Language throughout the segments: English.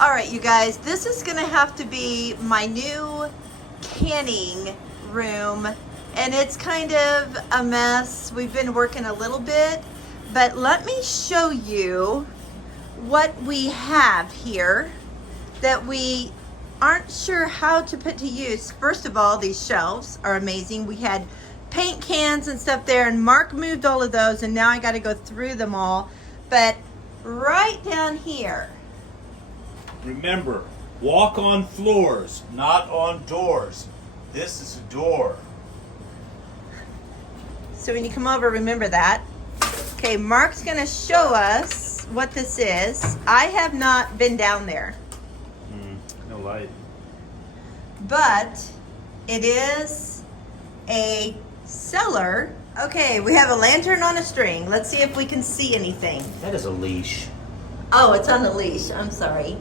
All right, you guys, this is gonna have to be my new canning room, and it's kind of a mess. We've been working a little bit, but let me show you what we have here that we aren't sure how to put to use. First of all, these shelves are amazing. We had paint cans and stuff there, and Mark moved all of those, and now I got to go through them all. But right down here, remember, walk on floors, not on doors. This is a door. so when you come over, remember that. Okay, Mark's gonna show us what this is. I have not been down there, No light. but it is a cellar. Okay, we have a lantern on a string. Let's see if we can see anything. That is a leash. Oh, it's on the leash. I'm sorry.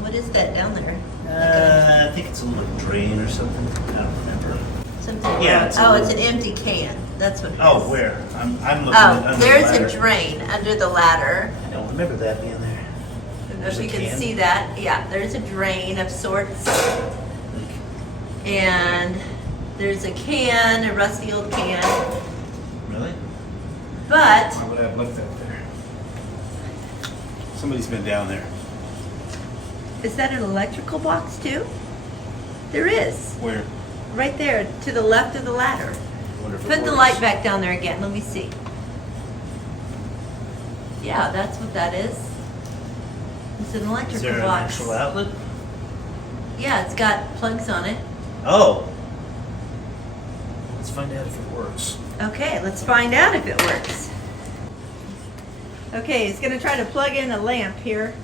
What is that down there? I think it's a little drain or something. I don't remember. Something. Yeah, it's a Oh, it's little- an empty can. That's what it is. Oh, where? I'm looking at Oh, under there's the a ladder. drain under the ladder. I don't remember that being there. I don't know There's if a you can can? see that. Yeah, there's a drain of sorts. And there's a can, a rusty old can. Really? But Why would I have left that there? Somebody's been down there. is that an electrical box too? There is. Where? Right there to the left of the ladder. I wonder if it Put the works. light back down there again. Let me see. Yeah, that's what that is. It's an electrical Is there an box. actual outlet? Yeah, it's got plugs on it. Oh. Let's find out if it works. Okay, let's find out if it works. Okay, he's gonna try to plug in a lamp here.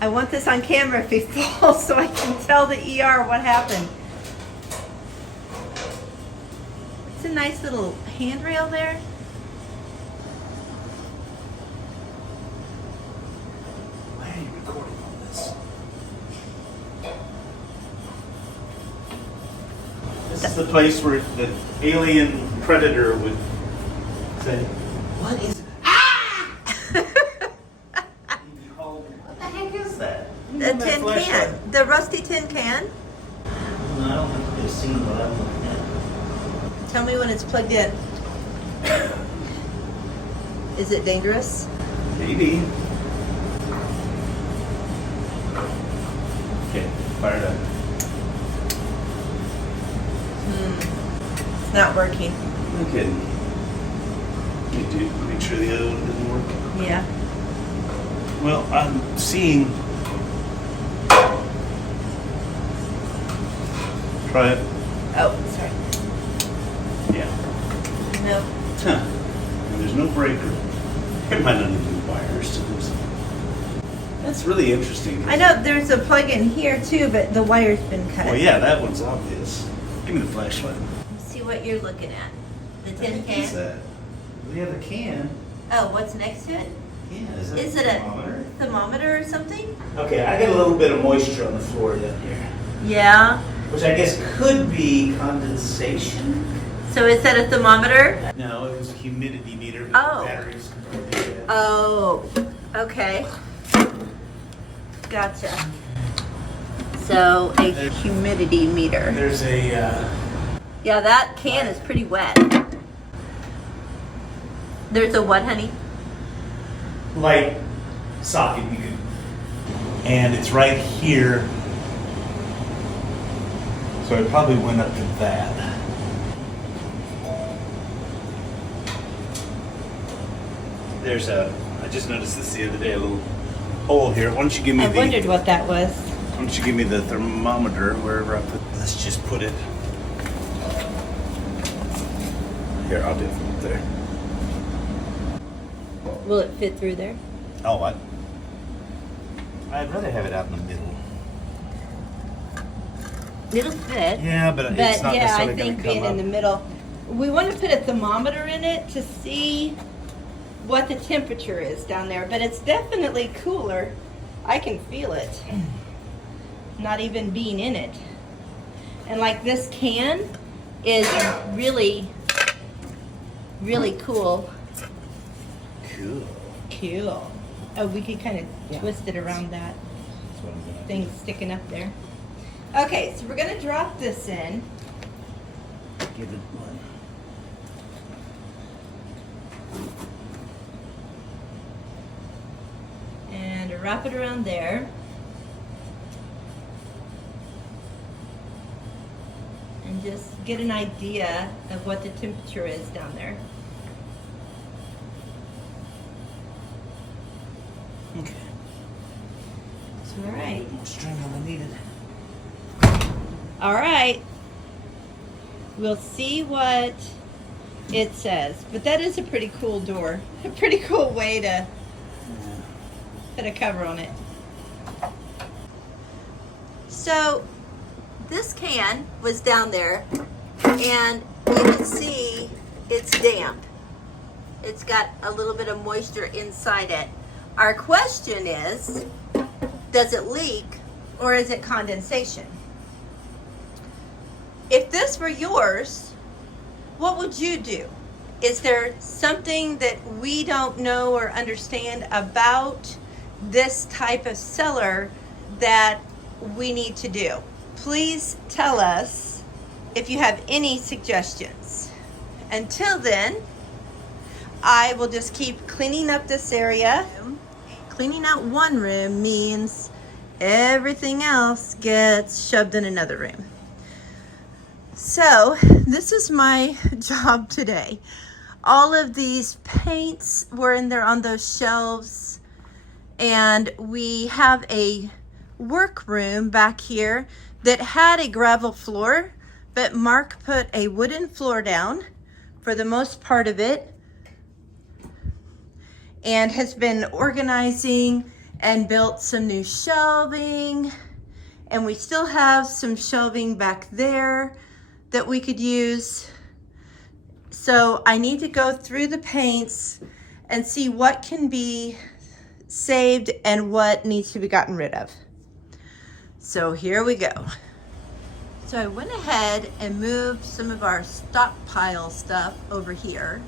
I want this on camera if he falls so I can tell the ER what happened. It's a nice little handrail there. Why are you recording all this? This is the place where the alien predator would say, "What is it?" What the heck is that? The tin can, the rusty tin can. No, I don't think they've seen what I'm looking at. Tell me when it's plugged in. Is it dangerous? Maybe. Okay, fire it up. It's not working. Okay. Make sure the other one didn't work. Yeah. Well, I'm seeing. Try it. Oh, sorry. Yeah. No. Huh. And there's no breaker. It might not even be wires to this. That's really interesting. I know there's a plug in here too, but the wire's been cut. Well, yeah, that one's obvious. Give me the flashlight. Let's see what you're looking at. The tin What is can. that? We have a can. Oh, what's next to it? Yeah, is that Is it thermometer? a thermometer or something? Okay, I got a little bit of moisture on the floor down here, Yeah. which I guess could be condensation. So is that a thermometer? No, it was a humidity meter. Oh. Batteries. Yeah. Oh, okay. Gotcha. So a humidity meter. There's a. Yeah, that can is pretty wet. There's a what, honey? light socket you could, and it's right here. So it probably went up to that. There's a, I just noticed this the other day, a little hole here. Why don't you give me I wondered what that was. Why don't you give me the thermometer wherever I put, let's just put it. Here, I'll do it from up there. Will it fit through there? Oh, what? I'd rather have it out in the middle. It'll fit. Yeah, but it's But not yeah, I necessarily think going to come being in the up. middle. We want to put a thermometer in it to see what the temperature is down there, but it's definitely cooler. I can feel it. Not even being in it. And like this can is really, really cool. Cool. Cool. Oh, we could kind of Yeah. twist it around that That's what I'm gonna thing sticking up there. Okay, so we're gonna drop this in. give it one. And wrap it around there. And just get an idea of what the temperature is down there. Okay. So, all right. More string than I needed. All right. We'll see what it says. But that is a pretty cool door. A pretty cool way to Yeah. put a cover on it. So this can was down there, and you can see it's damp. It's got a little bit of moisture inside it. Our question is, does it leak or is it condensation? If this were yours, what would you do? Is there something that we don't know or understand about this type of cellar that we need to do? Please tell us if you have any suggestions. Until then, I will just keep cleaning up this area. Cleaning out one room means everything else gets shoved in another room. So this is my job today. All of these paints were in there on those shelves, and we have a workroom back here that had a gravel floor, but Mark put a wooden floor down for the most part of it and has been organizing and built some new shelving, and we still have some shelving back there that we could use. So I need to go through the paints and see what can be saved and what needs to be gotten rid of. So here we go. So I went ahead and moved some of our stockpile stuff over here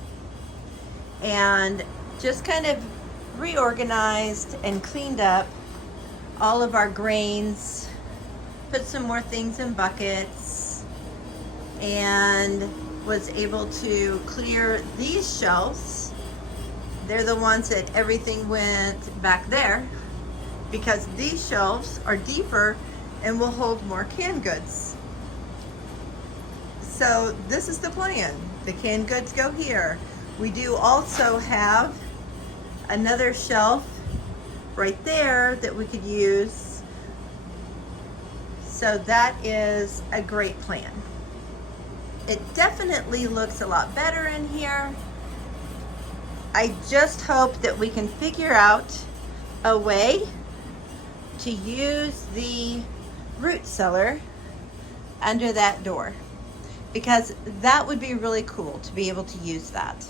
and just kind of reorganized and cleaned up all of our grains, put some more things in buckets, and was able to clear these shelves. They're the ones that everything went back there because these shelves are deeper and will hold more canned goods. So this is the plan. The canned goods go here. We do also have another shelf right there that we could use. So that is a great plan. It definitely looks a lot better in here. I just hope that we can figure out a way to use the root cellar under that door, because that would be really cool to be able to use that.